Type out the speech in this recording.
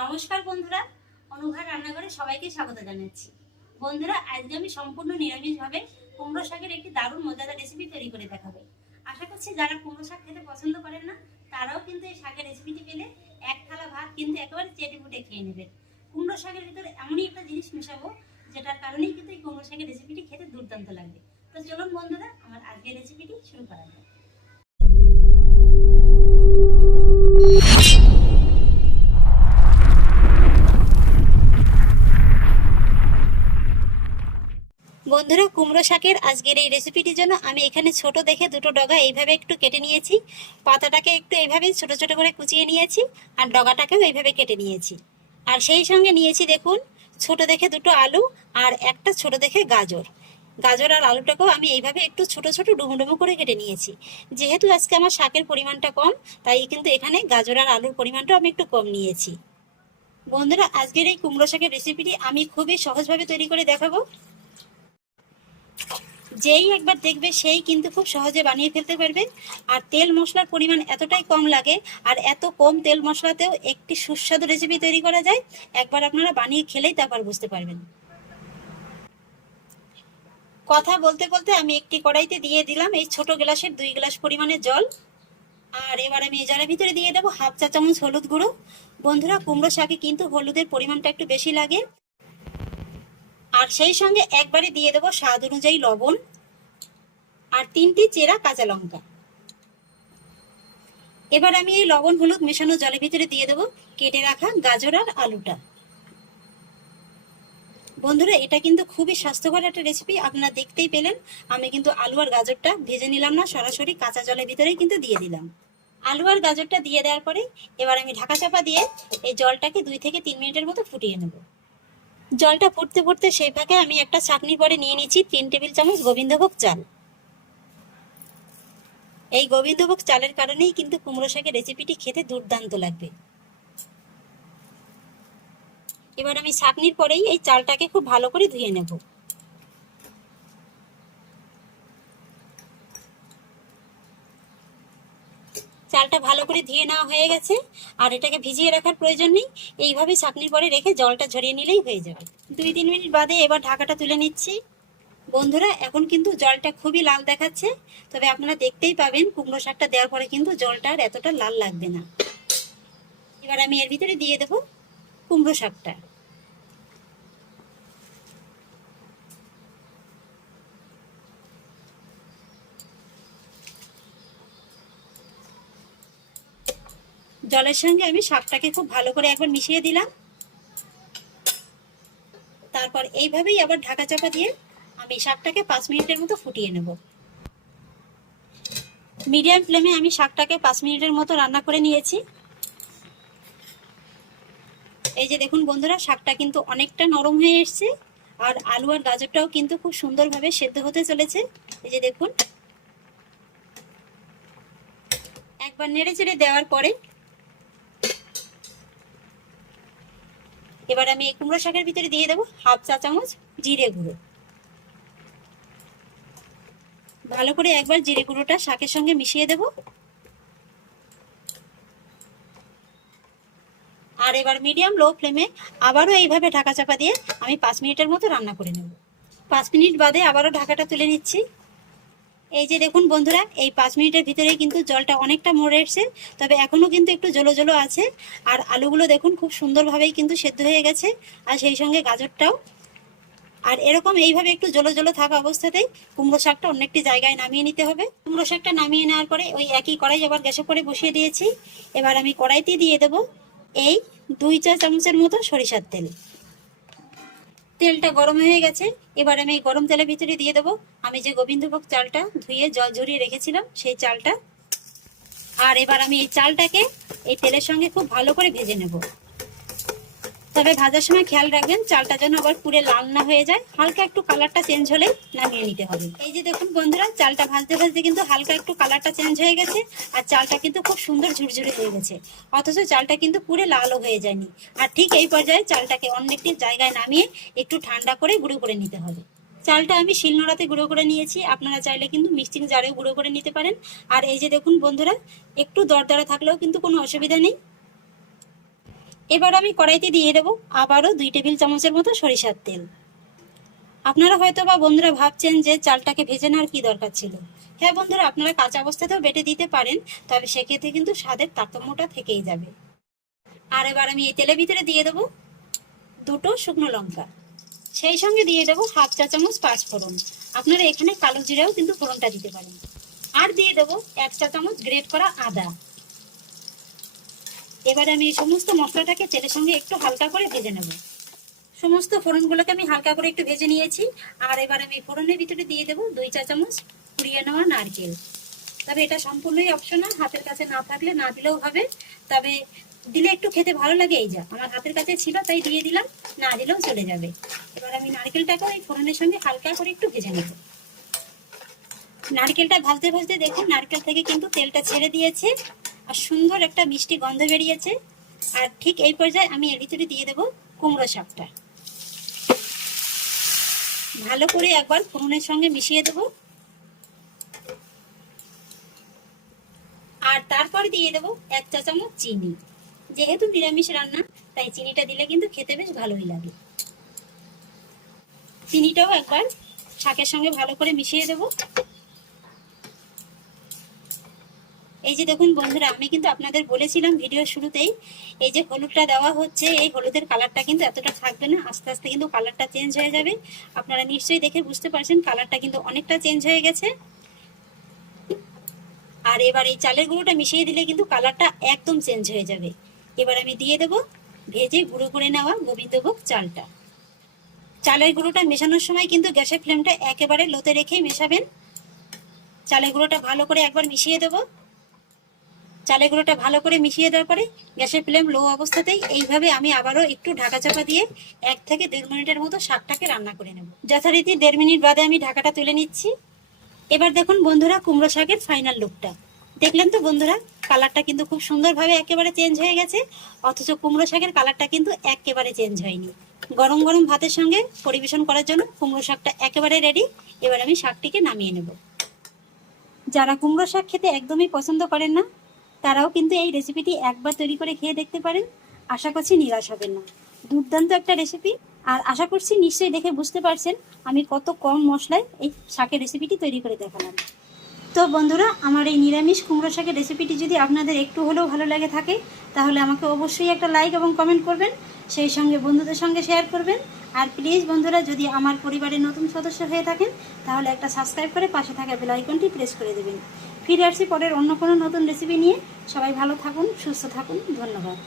নমস্কার বন্ধুরা, অনুভা রান্নাঘরে সবাইকে স্বাগত জানাচ্ছি। বন্ধুরা, আজকে আমি সম্পূর্ণ নিরামিষভাবে কুমড়ো শাকের একটি দারুণ মজাদার রেসিপি তৈরি করে দেখাবো। আশা করছি যারা কুমড়ো শাক খেতে পছন্দ করেন না, তারাও কিন্তু এই শাকের রেসিপিটি পেলে এক থালা ভাত কিন্তু একেবারে চেটে ফুটে খেয়ে নেবেন। কুমড়ো শাকের ভিতরে এমনই একটা জিনিস মেশাবো, যেটার কারণেই কিন্তু এই কুমড়ো শাকের রেসিপিটি খেতে দুর্দান্ত লাগবে তো চলুন বন্ধুরা, আমার আজকের রেসিপিটি শুরু করা যাক। বন্ধুরা কুমড়ো শাকের আজকের এই রেসিপিটির জন্য আমি এখানে ছোট দেখে দুটো ডগা এইভাবে একটু কেটে নিয়েছি। পাতাটাকে একটু এইভাবে ছোট ছোট করে কুচিয়ে নিয়েছি আর ডগাটাকেও এইভাবে কেটে নিয়েছি। আর সেই সঙ্গে নিয়েছি দেখুন, ছোট দেখে দুটো আলু আর একটা ছোট দেখে গাজর। গাজর আর আলুটাকেও আমি এইভাবে একটু ছোট ছোট ডুমো ডুমো করে কেটে নিয়েছি। যেহেতু আজকে আমার শাকের পরিমাণটা কম, তাই কিন্তু এখানে গাজর আর আলুর পরিমাণটাও আমি একটু কম নিয়েছি। বন্ধুরা, আজকের এই কুমড়ো শাকের রেসিপিটি আমি খুবই সহজভাবে তৈরি করে দেখাবো। যেই একবার দেখবে সেই কিন্তু খুব সহজে বানিয়ে ফেলতে পারবে। আর তেল মশলার পরিমাণ এতটাই কম লাগে, আর এত কম তেল মশলাতেও একটি সুস্বাদু রেসিপি তৈরি করা যায়, একবার আপনারা বানিয়ে খেলেই তারপর বুঝতে পারবেন। কথা বলতে বলতে আমি একটি কড়াইতে দিয়ে দিলাম এই ছোট গ্লাসের দুই গ্লাস পরিমাণে জল। আর এবার আমি এই জলের ভিতরে দিয়ে দেবো হাফ চা চামচ হলুদ গুঁড়ো। বন্ধুরা, কুমড়ো শাকে কিন্তু হলুদের পরিমাণটা একটু বেশি লাগে। আর সেই সঙ্গে একবারে দিয়ে দেবো স্বাদ অনুযায়ী লবণ আর তিনটি চেরা কাঁচা লঙ্কা। এবার আমি এই লবণ হলুদ মেশানো জলের ভিতরে দিয়ে দেবো কেটে রাখা গাজর আর আলুটা। বন্ধুরা, এটা কিন্তু খুবই স্বাস্থ্যকর একটা রেসিপি আপনারা দেখতেই পেলেন। আমি কিন্তু আলু আর গাজরটা ভেজে নিলাম না, সরাসরি কাঁচা জলের ভিতরেই কিন্তু দিয়ে দিলাম। আলু আর গাজরটা দিয়ে দেওয়ার পরে এবার আমি ঢাকা চাপা দিয়ে এই জলটাকে দুই থেকে তিন মিনিটের মতো ফুটিয়ে নেব। জলটা ফুটতে ফুটতে সেই ফাঁকে আমি একটা ছাকনি পরে নিয়ে নিচ্ছি তিন টেবিল চামচ গোবিন্দভোগ চাল। এই গোবিন্দভোগ চালের কারণেই কিন্তু কুমড়ো শাকের রেসিপিটি খেতে দুর্দান্ত লাগবে। এবার আমি ছাকনির পরেই এই চালটাকে খুব ভালো করে ধুয়ে নেব। চালটা ভালো করে ধুয়ে নেওয়া হয়ে গেছে, আর এটাকে ভিজিয়ে রাখার প্রয়োজন নেই। এইভাবে চাটনির পরে রেখে জলটা ঝরিয়ে নিলেই হয়ে যাবে। দুই তিন মিনিট বাদে এবার ঢাকাটা তুলে নিচ্ছি। বন্ধুরা, এখন কিন্তু জলটা খুবই লাল দেখাচ্ছে, তবে আপনারা দেখতেই পাবেন কুমড়ো শাকটা দেওয়ার পরে কিন্তু জলটা আর এতটা লাল লাগবে না। এবার আমি এর ভিতরে দিয়ে দেবো কুমড়ো শাকটা। জলের সঙ্গে আমি শাকটাকে খুব ভালো করে একবার মিশিয়ে দিলাম। তারপর এইভাবেই আবার ঢাকা চাপা দিয়ে আমি শাকটাকে পাঁচ মিনিটের মতো ফুটিয়ে নেব। মিডিয়াম ফ্লেমে আমি শাকটাকে পাঁচ মিনিটের মতো রান্না করে নিয়েছি। এই যে দেখুন বন্ধুরা, শাকটা কিন্তু অনেকটা নরম হয়ে এসছে আর আলু আর গাজরটাও কিন্তু খুব সুন্দরভাবে সেদ্ধ হতে চলেছে। এই যে দেখুন, একবার নেড়ে চেড়ে দেওয়ার পরে এবার আমি এই কুমড়ো শাকের ভিতরে দিয়ে দেবো হাফ চা চামচ জিরে গুঁড়ো। ভালো করে একবার জিরে গুঁড়োটা শাকের সঙ্গে মিশিয়ে দেব। আর এবার মিডিয়াম লো ফ্লেমে আবারও এইভাবে ঢাকা চাপা দিয়ে আমি পাঁচ মিনিটের মতো রান্না করে নেব। পাঁচ মিনিট বাদে আবারও ঢাকাটা তুলে নিচ্ছি। এই যে দেখুন বন্ধুরা, এই পাঁচ মিনিটের ভিতরেই কিন্তু জলটা অনেকটা মরে এসছে, তবে এখনও কিন্তু একটু জলো জলো আছে। আর আলুগুলো দেখুন খুব সুন্দরভাবেই কিন্তু সেদ্ধ হয়ে গেছে, আর সেই সঙ্গে গাজরটাও। আর এরকম এইভাবে একটু জলো জলো থাকা অবস্থাতেই কুমড়ো শাকটা অন্য একটি জায়গায় নামিয়ে নিতে হবে। কুমড়ো শাকটা নামিয়ে নেওয়ার পরে ওই একই কড়াই আবার গ্যাসে করে বসিয়ে দিয়েছি। এবার আমি কড়াইতে দিয়ে দেব এই দুই চা চামচের মতো সরিষার তেল। তেলটা গরম হয়ে গেছে। এবার আমি এই গরম তেলের ভিতরে দিয়ে দেবো। আমি যে গোবিন্দভোগ চালটা ধুয়ে জল ঝরিয়ে রেখেছিলাম, সেই চালটা। আর এবার আমি এই চালটাকে এই তেলের সঙ্গে খুব ভালো করে ভেজে নেব। তবে ভাজার সময় খেয়াল রাখবেন, চালটা যেন আবার পুরে লাল না হয়ে যায়। হালকা একটু কালারটা চেঞ্জ হলে নামিয়ে নিতে হবে। এই যে দেখুন বন্ধুরা, চালটা ভাজতে ভাজতে কিন্তু হালকা একটু কালারটা চেঞ্জ হয়ে গেছে আর চালটা কিন্তু খুব সুন্দর ঝুরঝুরে হয়ে গেছে। অথচ চালটা কিন্তু পুরে লালও হয়ে যায়নি। আর ঠিক এই পর্যায়ে চালটাকে অন্য একটি জায়গায় নামিয়ে একটু ঠান্ডা করে গুঁড়ো করে নিতে হবে। চালটা আমি শিলনোড়াতে গুঁড়ো করে নিয়েছি। আপনারা চাইলে কিন্তু মিক্সিং জারেও গুঁড়ো করে নিতে পারেন। আর এই যে দেখুন বন্ধুরা, একটু দরদরা থাকলেও কিন্তু কোনো অসুবিধা নেই। এবার আমি কড়াইতে দিয়ে দেবো আবারও দুই টেবিল চামচের মতো সরিষার তেল। আপনারা হয়তো বা বন্ধুরা ভাবছেন যে চালটাকে ভেজে নেওয়ার কি দরকার ছিল। হ্যাঁ বন্ধুরা, আপনারা কাঁচা অবস্থাতেও বেটে দিতে পারেন, তবে সেক্ষেত্রে কিন্তু স্বাদের তারতম্যটা থেকেই যাবে। আর এবার আমি এই তেলের ভিতরে দিয়ে দেবো দুটো শুকনো লঙ্কা। সেই সঙ্গে দিয়ে দেবো হাফ চা চামচ পাঁচ ফোড়ন আপনারা এখানে কালো জিরাও কিন্তু ফোড়নটা দিতে পারেন। আর দিয়ে দেবো এক চা চামচ গ্রেট করা আদা। এবার আমি এই সমস্ত মশলাটাকে তেলের সঙ্গে একটু হালকা করে ভেজে নেব। সমস্ত ফোড়নগুলোকে আমি হালকা করে একটু ভেজে নিয়েছি। আর এবার আমি ফোড়নের ভিতরে দিয়ে দেবো দুই চা চামচ কুড়িয়ে নেওয়া নারকেল। তবে এটা সম্পূর্ণই অপশনাল হাতের কাছে না থাকলে না দিলেও হবে। তবে দিলে একটু খেতে ভালো লাগে এই যা। আমার হাতের কাছে ছিল, তাই দিয়ে দিলাম, না দিলেও চলে যাবে। এবার আমি নারকেলটাকেও এই ফোড়নের সঙ্গে হালকা করে একটু ভেজে নেব। নারকেলটা ভাজতে ভাজতে দেখুন, নারকেল থেকে কিন্তু তেলটা ছেড়ে দিয়েছে। আর সুন্দর একটা মিষ্টি গন্ধ বেরিয়েছে। আর ঠিক এই পর্যায়ে আমি এর ভিতরে দিয়ে দেবো কুমড়ো শাকটা। ভালো করে একবার ফোড়নের সঙ্গে মিশিয়ে দেবো। আর তারপর দিয়ে দেবো এক চা চামচ চিনি। যেহেতু নিরামিষ রান্না, তাই চিনিটা দিলে কিন্তু খেতে বেশ ভালোই লাগে। চিনিটাও একবার শাকের সঙ্গে ভালো করে মিশিয়ে দেবো। এই যে দেখুন বন্ধুরা, আমি কিন্তু আপনাদের বলেছিলাম ভিডিও শুরুতেই, এই যে হলুদটা দেওয়া হচ্ছে, এই হলুদের কালারটা কিন্তু এতটা থাকবে না, আস্তে আস্তে কিন্তু কালারটা চেঞ্জ হয়ে যাবে। আপনারা নিশ্চয়ই দেখে বুঝতে পারছেন কালারটা কিন্তু অনেকটা চেঞ্জ হয়ে গেছে। আর এবার এই চালের গুঁড়োটা মিশিয়ে দিলে কিন্তু কালারটা একদম চেঞ্জ হয়ে যাবে। এবার আমি দিয়ে দেব ভেজে গুঁড়ো করে নেওয়া গোবিন্দভোগ চালটা। চালের গুঁড়োটা মেশানোর সময় কিন্তু গ্যাসের ফ্লেমটা একেবারে লোতে রেখেই মেশাবেন। চালের গুঁড়োটা ভালো করে একবার মিশিয়ে দেবো। চালের গুঁড়োটা ভালো করে মিশিয়ে দেওয়ার পরে গ্যাসের ফ্লেম লো অবস্থাতেই এইভাবে আমি আবারও একটু ঢাকা চাপা দিয়ে এক থেকে দেড় মিনিটের মতো শাকটাকে রান্না করে নেব। যথারীতি দেড় মিনিট বাদে আমি ঢাকাটা তুলে নিচ্ছি। এবার দেখুন বন্ধুরা কুমড়ো শাকের ফাইনাল লুকটা দেখলেন তো বন্ধুরা কালারটা কিন্তু খুব সুন্দরভাবে একেবারে চেঞ্জ হয়ে গেছে, অথচ কুমড়ো শাকের কালারটা কিন্তু একেবারে চেঞ্জ হয়নি। গরম গরম ভাতের সঙ্গে পরিবেশন করার জন্য কুমড়ো শাকটা একেবারে রেডি এবার আমি শাকটিকে নামিয়ে নেব। যারা কুমড়ো শাক খেতে একদমই পছন্দ করেন না তারাও কিন্তু এই রেসিপিটি একবার তৈরি করে খেয়ে দেখতে পারেন। আশা করছি নিরাশ হবেন না। দুর্দান্ত একটা রেসিপি আর আশা করছি নিশ্চয়ই দেখে বুঝতে পারছেন আমি কত কম মশলায় এই শাকের রেসিপিটি তৈরি করে দেখালাম। তো বন্ধুরা, আমার এই নিরামিষ কুমড়ো শাকের রেসিপিটি যদি আপনাদের একটু হলেও ভালো লাগে থাকে, তাহলে আমাকে অবশ্যই একটা লাইক এবং কমেন্ট করবেন। সেই সঙ্গে বন্ধুদের সঙ্গে শেয়ার করবেন। আর প্লিজ বন্ধুরা, যদি আমার পরিবারের নতুন সদস্য হয়ে থাকেন, তাহলে একটা সাবস্ক্রাইব করে পাশে থাকা বেল আইকনটি প্রেস করে দেবেন। ফিরে আসছি পরের অন্য কোনো নতুন রেসিপি নিয়ে। সবাই ভালো থাকুন সুস্থ থাকুন ধন্যবাদ।